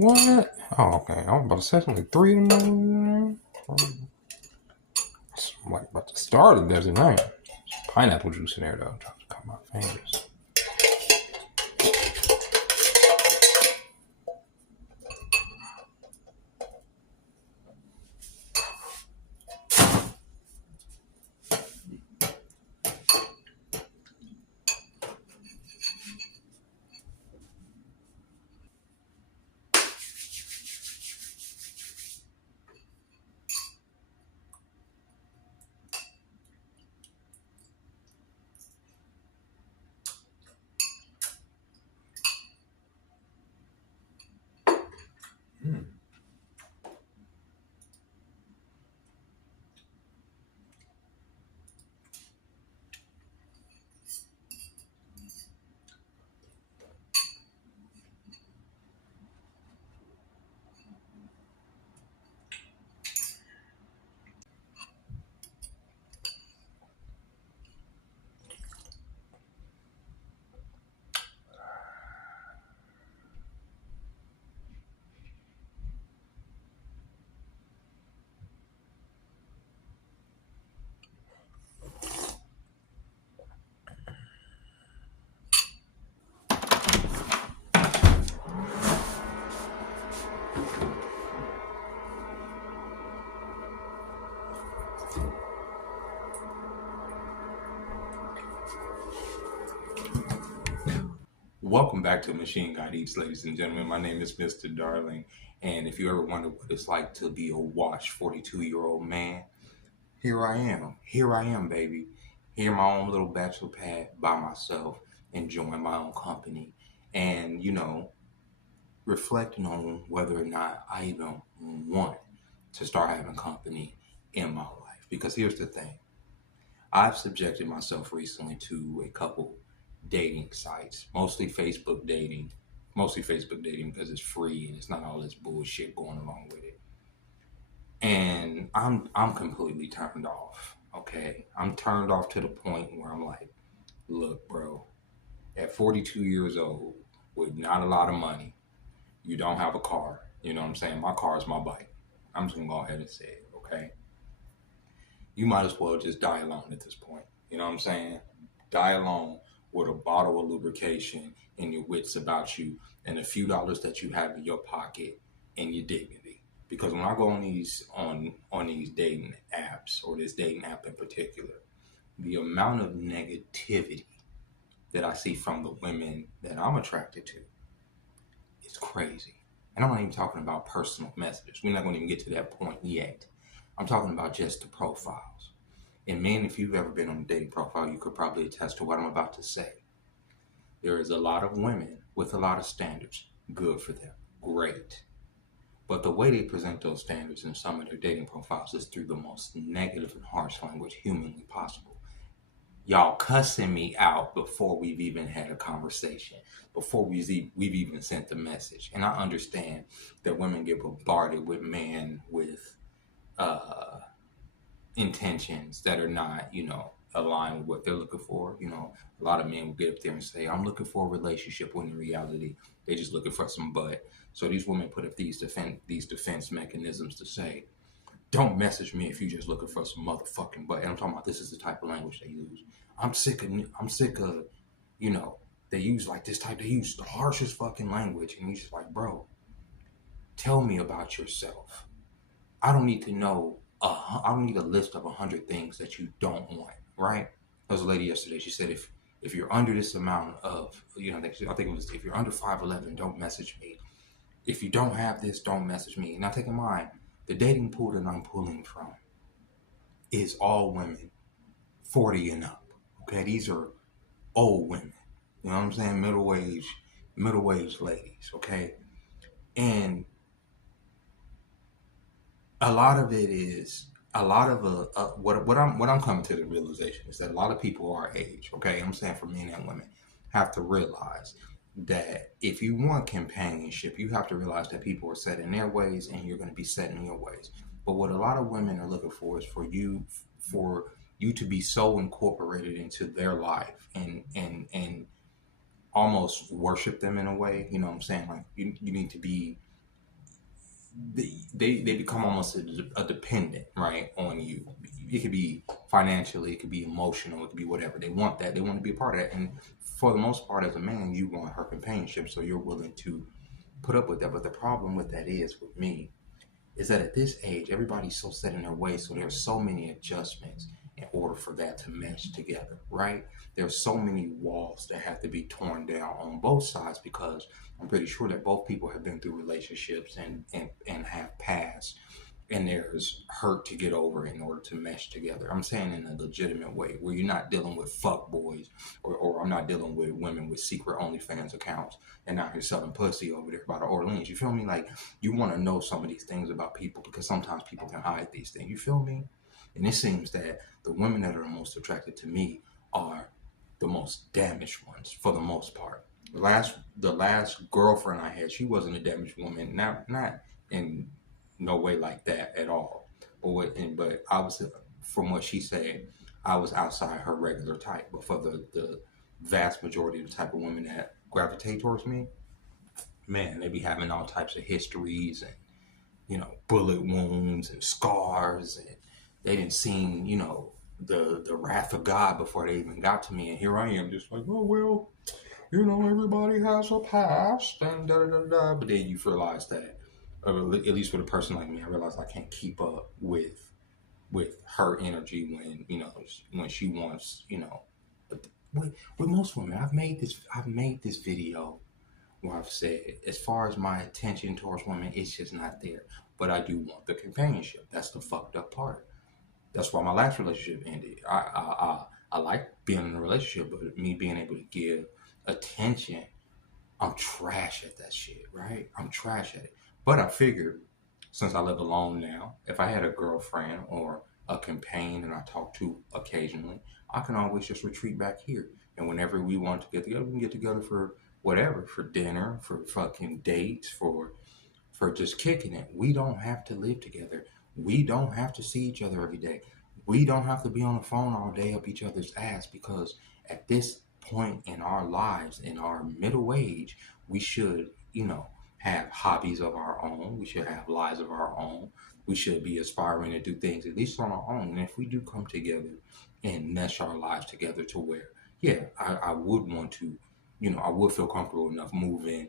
What? Oh, okay. I was about to say something like 3 in the morning. I'm like about to start it. There's a name. Pineapple juice in there though. I'm trying to cut my fingers. Welcome back to Machine God Eats, ladies and gentlemen. My name is Mr. Darling, and if you ever wonder what it's like to be a washed 42-year-old man, here I am. Here I am, baby. Here in my own little bachelor pad by myself, enjoying my own company, and reflecting on whether or not I even want to start having company in my life. Because here's the thing. I've subjected myself recently to a couple dating sites, mostly Facebook dating because it's free and it's not all this bullshit going along with it. And I'm completely turned off. Okay, I'm turned off to the point where I'm like, look, bro, at 42 years old with not a lot of money, you don't have a car. You know what I'm saying? My car is my bike. I'm just gonna go ahead and say it. Okay, you might as well just die alone at this point. You know what I'm saying? Die alone with a bottle of lubrication and your wits about you and a few dollars that you have in your pocket and your dignity. Because when I go on these dating apps or this dating app in particular, the amount of negativity that I see from the women that I'm attracted to is crazy. And I'm not even talking about personal messages. We're not going to even get to that point yet. I'm talking about just the profiles. And men, if you've ever been on a dating profile, you could probably attest to what I'm about to say. There is a lot of women with a lot of standards. Good for them. Great. But the way they present those standards in some of their dating profiles is through the most negative and harsh language humanly possible. Y'all cussing me out before we've even had a conversation, before we've even sent the message. And I understand that women get bombarded with men with uh, intentions that are not, aligned with what they're looking for. A lot of men will get up there and say, I'm looking for a relationship, when in reality, they're just looking for some butt. So these women put up these defense mechanisms to say, don't message me if you're just looking for some motherfucking butt. And I'm talking about this is the type of language they use. I'm sick of, they use like this type, they use the harshest fucking language. And you're just like, bro, tell me about yourself. I don't need to know. I don't need a list of 100 things that you don't want. Right? There was a lady yesterday. She said if you're under this amount of, I think it was if you're under 5'11", don't message me. If you don't have this, don't message me. Now, take in mind, the dating pool that I'm pulling from is all women 40 and up. Okay, these are old women. You know what I'm saying? Middle-aged ladies. Okay, and a lot of it is what I'm coming to the realization is that a lot of people our age, okay, I'm saying for men and women, have to realize that if you want companionship, you have to realize that people are set in their ways and you're going to be set in your ways. But what a lot of women are looking for is for you to be so incorporated into their life and almost worship them in a way. You know what I'm saying? Like you need to be they become almost a dependent, right, on you. It could be financially, it could be emotional, it could be whatever. They want that. They want to be a part of that. And for the most part, as a man, you want her companionship, so you're willing to put up with that. But the problem with that is, with me, is that at this age, everybody's so set in their ways, so there's so many adjustments in order for that to mesh together, right? There's so many walls that have to be torn down on both sides, because I'm pretty sure that both people have been through relationships and have passed, and there's hurt to get over in order to mesh together. I'm saying in a legitimate way, where you're not dealing with fuck boys, or I'm not dealing with women with secret OnlyFans accounts and out here selling pussy over there by the Orleans. You feel me? Like, you want to know some of these things about people, because sometimes people can hide these things. You feel me? And it seems that the women that are the most attracted to me are the most damaged ones, for the most part. The last girlfriend I had, she wasn't a damaged woman. Not in no way like that at all. But I was, from what she said, I was outside her regular type. But for the vast majority of the type of women that gravitate towards me, man, they be having all types of histories, and bullet wounds and scars, and they didn't seen, the wrath of God before they even got to me. And here I am, just like, oh well, everybody has a past, and da da da da. But then you realize that, at least with a person like me, I realize I can't keep up with her energy when she wants, with most women. I've made this video where I've said, as far as my attention towards women, it's just not there. But I do want the companionship. That's the fucked up part. That's why my last relationship ended. I like being in a relationship, but me being able to give attention, I'm trash at that shit, right? I'm trash at it. But I figured, since I live alone now, if I had a girlfriend or a companion that I talk to occasionally, I can always just retreat back here. And whenever we want to get together, we can get together for whatever, for dinner, for fucking dates, for just kicking it. We don't have to live together. We don't have to see each other every day. We don't have to be on the phone all day up each other's ass, because at this point in our lives, in our middle age, we should, have hobbies of our own. We should have lives of our own. We should be aspiring to do things at least on our own. And if we do come together and mesh our lives together to where, yeah, I would want to, I would feel comfortable enough moving,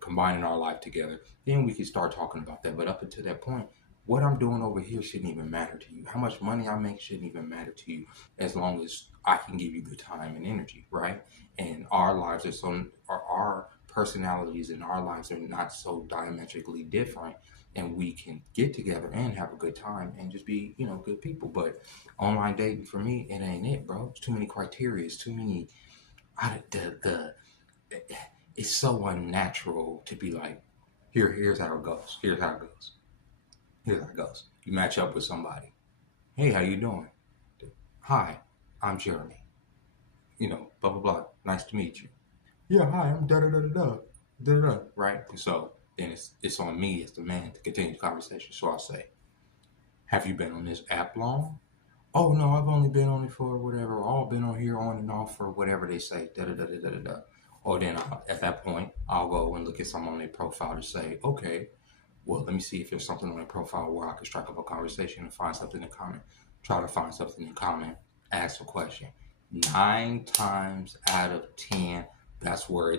combining our life together, then we could start talking about that. But up until that point, what I'm doing over here shouldn't even matter to you. How much money I make shouldn't even matter to you, as long as I can give you good time and energy, right? And our lives our personalities and our lives are not so diametrically different, and we can get together and have a good time and just be, good people. But online dating, for me, it ain't it, bro. It's too many criteria. It's too many. The it's so unnatural to be like, here's how it goes. Here's how it goes. Here's how it goes. You match up with somebody. Hey, how you doing? Hi, I'm Jeremy. Blah blah blah. Nice to meet you. Yeah, hi, I'm da da da da da da da. Right. And so then it's on me as the man to continue the conversation. So I'll say, have you been on this app long? Oh no, I've only been on it for whatever. All been on here on and off for whatever they say. Da da da da da da da. Or then at that point, I'll go and look at someone on their profile to say, okay, well, let me see if there's something on their profile where I can strike up a conversation and find something in common. Try to find something in common. Ask a question. 9 times out of 10, that's where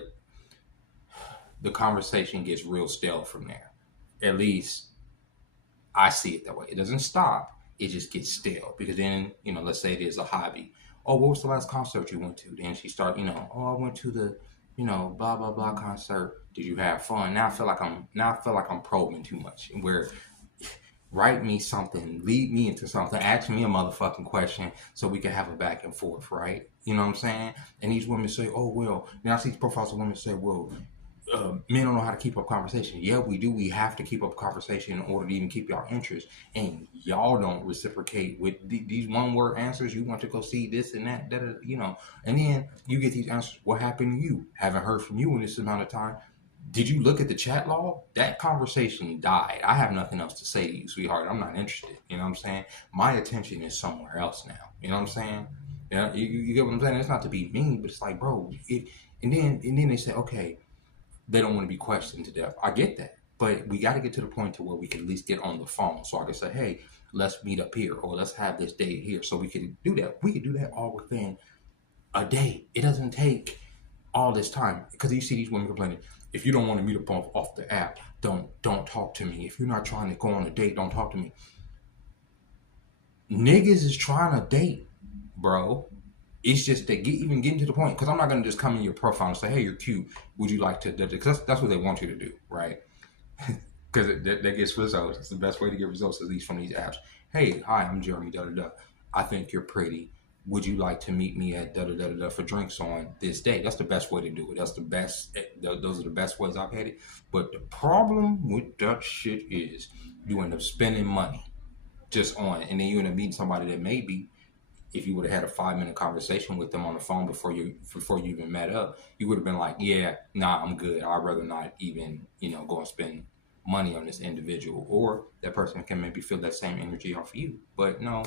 the conversation gets real stale from there. At least I see it that way. It doesn't stop. It just gets stale, because then, let's say there's a hobby. Oh, what was the last concert you went to? Then she start, oh, I went to the, blah blah blah concert. Did you have fun? Now I feel like I'm probing too much. Where, write me something, lead me into something, ask me a motherfucking question so we can have a back and forth, right? You know what I'm saying? And these women say, oh well. Now I see profiles of women say, well, men don't know how to keep up conversation. Yeah, we do. We have to keep up conversation in order to even keep y'all interest. And y'all don't reciprocate with these one-word answers. You want to go see this and that, And then you get these answers. What happened to you? Haven't heard from you in this amount of time. Did you look at the chat log? That conversation died. I have nothing else to say to you, sweetheart. I'm not interested. You know what I'm saying? My attention is somewhere else now. You know what I'm saying? You get what I'm saying? It's not to be mean, but it's like, bro. And then they say, okay, they don't want to be questioned to death. I get that. But we got to get to the point to where we can at least get on the phone, so I can say, hey, let's meet up here, or let's have this date here, so we can do that. We can do that all within a day. It doesn't take all this time, because you see these women complaining, if you don't want to meet up off the app, don't talk to me. If you're not trying to go on a date, don't talk to me. Niggas is trying to date, bro. It's just that even getting to the point, because I'm not gonna just come in your profile and say, hey, you're cute, would you like to, because that's what they want you to do, right? Because that gets results. It's the best way to get results, at least from these apps. Hey, hi, I'm Jeremy, da da da. I think you're pretty. Would you like to meet me at da da da da for drinks on this day? That's the best way to do it. That's the best. Those are the best ways I've had it. But the problem with that shit is you end up spending money just on it, and then you end up meeting somebody that maybe, if you would have had a 5-minute conversation with them on the phone before you even met up, you would have been like, yeah, nah, I'm good. I'd rather not even, go and spend money on this individual. Or that person can maybe feel that same energy off of you. But no,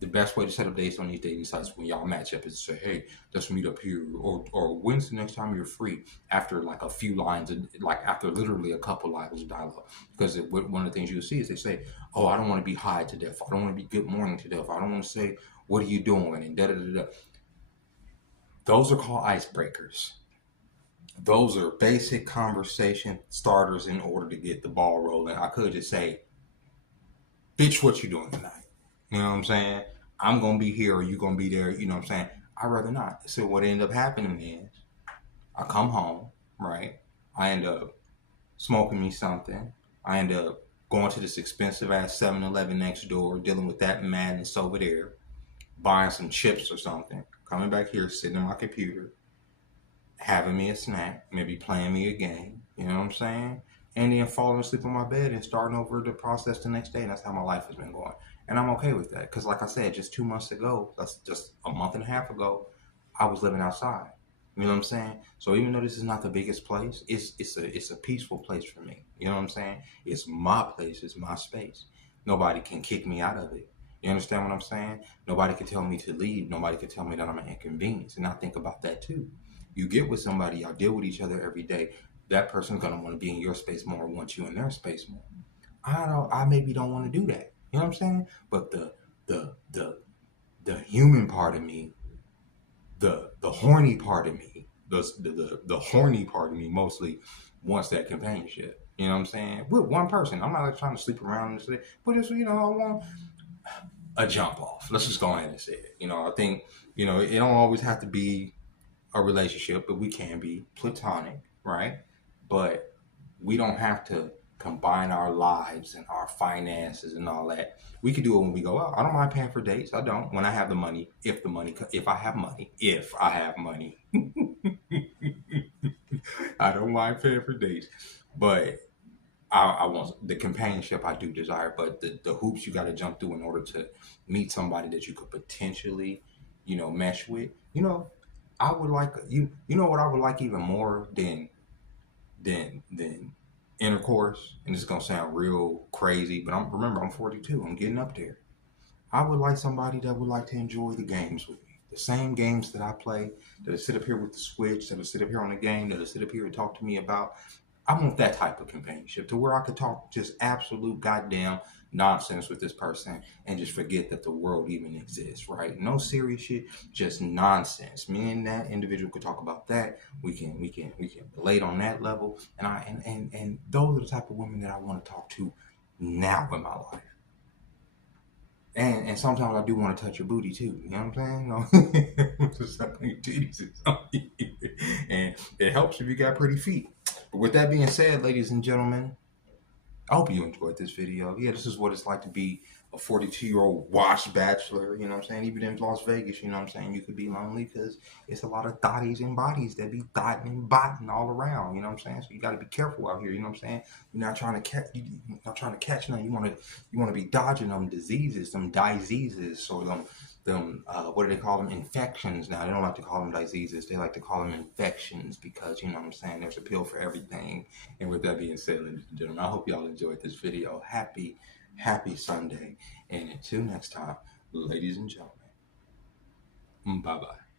the best way to set up dates on these dating sites when y'all match up is to say, hey, let's meet up here, or when's the next time you're free, after like a few lines, like after literally a couple lines of dialogue. Because one of the things you'll see is they say, oh, I don't want to be hi to death, I don't want to be good morning to death, I don't want to say, what are you doing, and da da da da. Those are called icebreakers. Those are basic conversation starters in order to get the ball rolling. I could just say, bitch, what you doing tonight? You know what I'm saying? I'm gonna be here, or you gonna be there. You know what I'm saying? I'd rather not. So what ended up happening is, I come home, right? I end up smoking me something. I end up going to this expensive ass 7-Eleven next door, dealing with that madness over there, buying some chips or something, coming back here, sitting on my computer, having me a snack, maybe playing me a game. You know what I'm saying? And then falling asleep on my bed and starting over the process the next day. And that's how my life has been going. And I'm okay with that. Because like I said, just 2 months ago, that's just a month and a half ago, I was living outside. You know what I'm saying? So even though this is not the biggest place, it's a peaceful place for me. You know what I'm saying? It's my place. It's my space. Nobody can kick me out of it. You understand what I'm saying? Nobody can tell me to leave. Nobody can tell me that I'm an inconvenience. And I think about that too. You get with somebody, y'all deal with each other every day. That person's gonna want to be in your space more, want you in their space more. I maybe don't want to do that. You know what I'm saying? But the the the human part of me, the horny part of me, the horny part of me mostly wants that companionship. You know what I'm saying? With one person. I'm not like trying to sleep around and shit, but it's, I want a jump off. Let's just go ahead and say it. I think, it don't always have to be a relationship, but we can be platonic, right? But we don't have to combine our lives and our finances and all that. We could do it when we go out. I don't mind paying for dates. I don't. When I have the money, if I have money, I don't mind paying for dates. But I want the companionship I do desire, but the hoops you got to jump through in order to meet somebody that you could potentially, mesh with. I would like you know what I would like even more than intercourse, and it's gonna sound real crazy, but I'm 42. I'm getting up there. I would like somebody that would like to enjoy the games with me. The same games that I play, that'll sit up here with the Switch, that'll sit up here on the game, that'll sit up here and talk to me about. I want that type of companionship to where I could talk just absolute goddamn nonsense with this person and just forget that the world even exists, right? No serious shit, just nonsense. Me and that individual could talk about that. We can relate on that level. And those are the type of women that I want to talk to now in my life. And sometimes I do want to touch your booty too. You know what I'm saying? Just suck on your titties or something. And it helps if you got pretty feet. But with that being said, ladies and gentlemen, I hope you enjoyed this video. Yeah, this is what it's like to be a 42-year-old washed bachelor. You know what I'm saying? Even in Las Vegas, you know what I'm saying? You could be lonely because it's a lot of thotties and bodies that be thotting and botting all around. You know what I'm saying? So you got to be careful out here. You know what I'm saying? You're not trying to catch. You're not trying to catch nothing. You want to be dodging them diseases, them diseases, or them what do they call them? Infections. Now they don't like to call them diseases. They like to call them infections because, you know what I'm saying, there's a pill for everything. And with that being said, ladies and gentlemen, I hope y'all enjoyed this video. Happy Sunday. And until next time, ladies and gentlemen, bye bye.